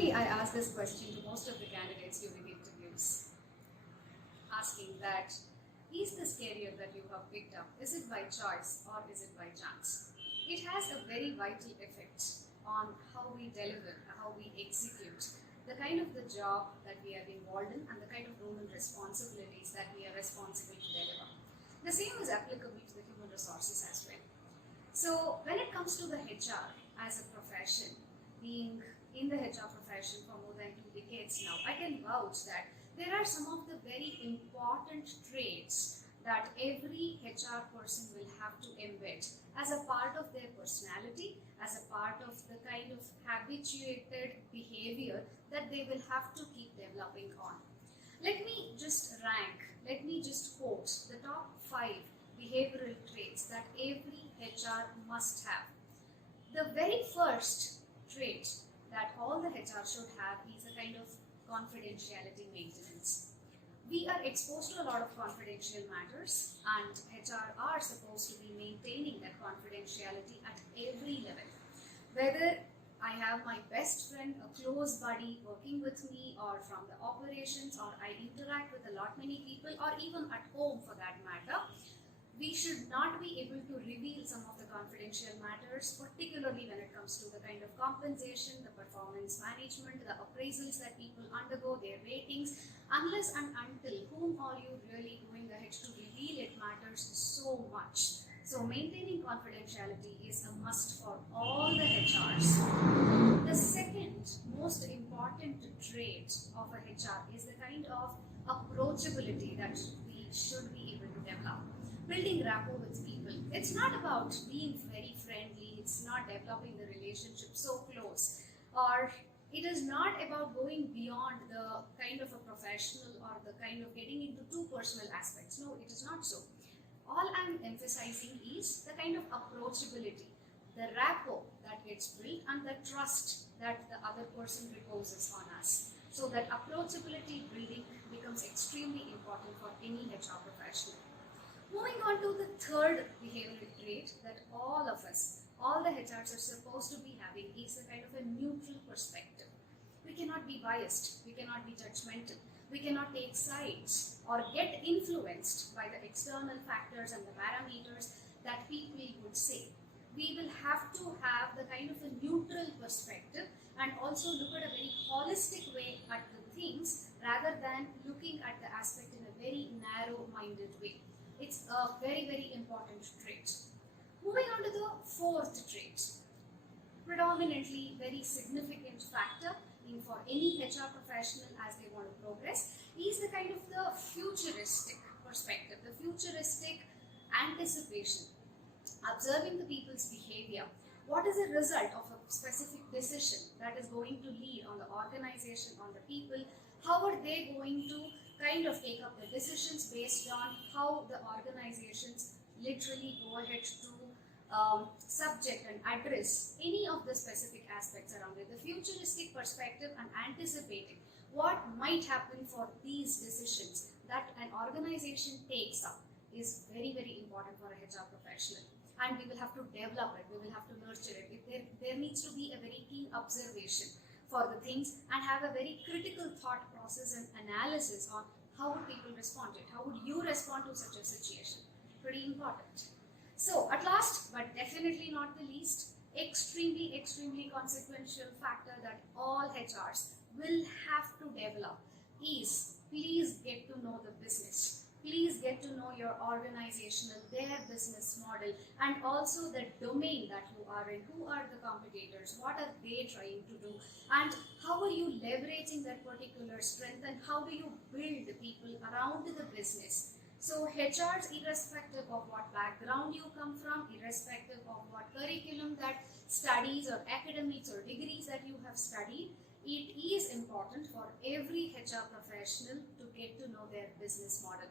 Generally, I ask this question to most of the candidates during interviews, asking that, is this career that you have picked up, is it by choice or is it by chance? It has a very vital effect on how we deliver, how we execute, the kind of the job that we are involved in and the kind of role and responsibilities that we are responsible to deliver. The same is applicable to the human resources as well. So when it comes to the HR as a profession, being in the HR profession for more than 2 decades now, I can vouch that there are some of the very important traits that every HR person will have to embed as a part of their personality, as a part of the kind of habituated behavior that they will have to keep developing on. Let me just quote the top 5 behavioral traits that every HR must have. The very first trait that all the HR should have is a kind of confidentiality maintenance. We are exposed to a lot of confidential matters, and HR are supposed to be maintaining that confidentiality at every level. Whether I have my best friend, a close buddy working with me, or from the operations, or I interact with a lot many people, or even at home for that matter, we should not be able to reveal some of the confidential matters, particularly when it comes to the kind of compensation, the performance management, the appraisals that people undergo, their ratings, unless and until whom are you really going ahead to reveal it matters so much. So maintaining confidentiality is a must for all the HRs. The second most important trait of a HR is the kind of approachability that we should be able to develop. Building rapport with people. It's not about being very friendly, it's not developing the relationship so close, or it is not about going beyond the kind of a professional or the kind of getting into too personal aspects. No, it is not so. All I'm emphasizing is the kind of approachability, the rapport that gets built and the trust that the other person reposes on us. So that approachability building becomes extremely important for any HR professional. Moving on to the third behavioral trait that all of us, all the HRs are supposed to be having is a kind of a neutral perspective. We cannot be biased, we cannot be judgmental, we cannot take sides or get influenced by the external factors and the parameters that people would say. We will have to have the kind of a neutral perspective and also look at a very holistic way at the things rather than looking at the aspect in a very narrow-minded way. It's a very, very important trait. Moving on to the fourth trait, predominantly very significant factor for any HR professional as they want to progress, is the kind of the futuristic perspective, the futuristic anticipation, observing the people's behavior. What is the result of a specific decision that is going to lead on the organization, on the people? How are they going to kind of take up the decisions based on how the organizations literally go ahead to subject and address any of the specific aspects around it. The futuristic perspective and anticipating what might happen for these decisions that an organization takes up is very, very important for a HR professional. And we will have to develop it, we will have to nurture it. There needs to be a very keen observation for the things and have a very critical thought process and analysis on how would people respond to it, how would you respond to such a situation. Pretty important. So at last, but definitely not the least, extremely consequential factor that all HRs will have to develop is please get to know the business. Please get to know your organizational, their business model, and also the domain that you are in. Who are the competitors? What are they trying to do? And how are you leveraging that particular strength? And how do you build the people around the business? So HRs, irrespective of what background you come from, irrespective of what curriculum that studies or academics or degrees that you have studied, it is important for every HR professional to get to know their business model.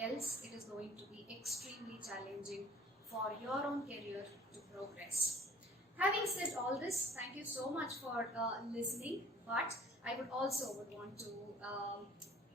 Else it is going to be extremely challenging for your own career to progress. Having said all this, thank you so much for listening, but I would want to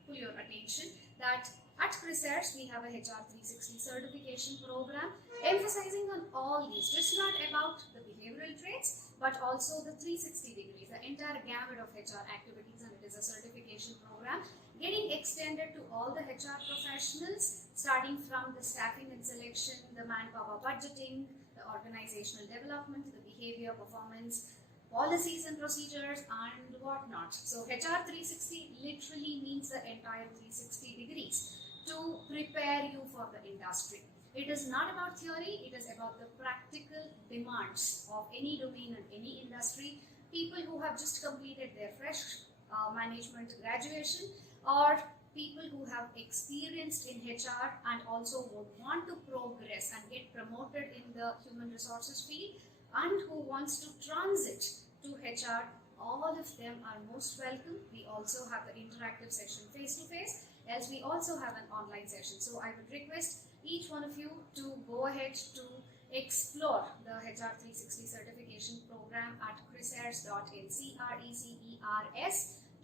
pull your attention that At Crecers, we have a HR360 certification program emphasizing on all these, just not about the behavioral traits, but also the 360 degrees, the entire gamut of HR activities, and it is a certification program getting extended to all the HR professionals, starting from the staffing and selection, the manpower budgeting, the organizational development, the behavior, performance, policies and procedures, and whatnot. So HR 360 literally means the entire 360 degrees to prepare you for the industry. It is not about theory, it is about the practical demands of any domain and any industry. People who have just completed their fresh management graduation, or people who have experienced in HR and also would want to progress and get promoted in the human resources field, and who wants to transit to HR, all of them are most welcome. We also have the interactive session face-to-face, else we also have an online session. So I would request each one of you to go ahead to explore the HR360 certification program at crecers.in,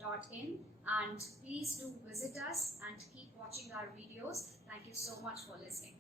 crecers.in, and please do visit us and keep watching our videos. Thank you so much for listening.